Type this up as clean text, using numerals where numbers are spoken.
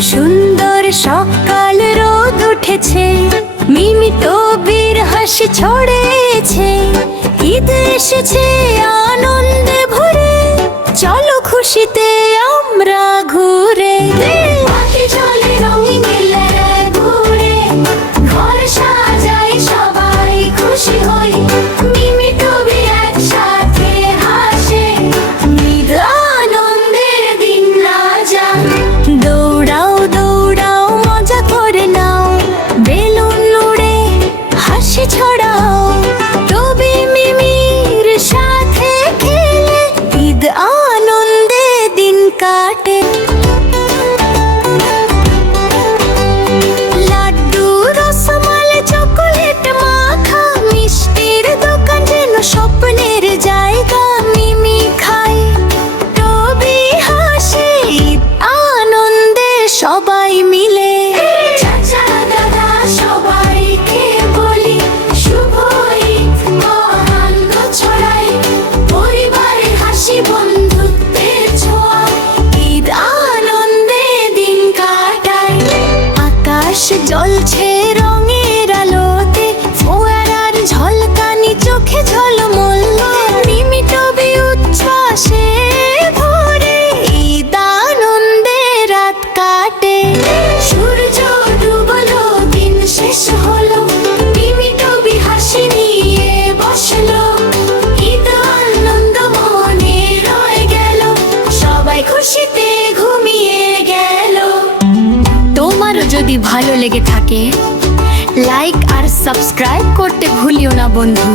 সুন্দর সকাল রোদ উঠেছে, মিমি টবির হাসি ছড়েছে। ঈদ এসেছে আনন্দে ভরে, চলো খুশিতে আমরা ঘুরে। বাতি জ্বলে রঙিন মেলায় ঘুরে, ঘর সাজাই সবাই খুশি হই। মিমি টবি একসাথে হাসে, ঈদ আনন্দের দিন না যান। দৌড়াও দৌড়াও মজা করে নাও, বেলুন উড়ে হাসি ছড়াও। টবি মিমির সাথে খেলে ঈদ আনন্দে দিন কাটে। লাড্ডু রসমালাই চকোলেট মাখা, মিষ্টির দোকান যেন স্বপ্নের জায়গা। মিমি খায়, টবি হাসে, ঈদ আনন্দে সবাই মিলে। চাচা দাদা সবাইকে বলি, শুভ ঈদ আনন্দ ছড়াই। পরিবারে হাসি বন্ধুত্বের ছোঁয়া, ঈদ আনন্দে দিন কাটাই। আকাশ জ্বলছে রঙের আলোতে, ফোয়ারার ঝলকানি চোখে ঝলমল। মিমি টবি উচ্ছ্বাসে ভরে, ঈদ আনন্দে রাত কাটে। সূর্য ডুবলো, দিন শেষ হলো, মিমি টবি হাসি নিয়ে বসলো। ঈদ আনন্দ মনে রয়ে গেল, সবাই খুশিতে ঘুমিয়ে গেল। তোমারও যদি ভালো লেগে থাকে, লাইক আর সাবস্ক্রাইব করতে ভুলিও না বন্ধু।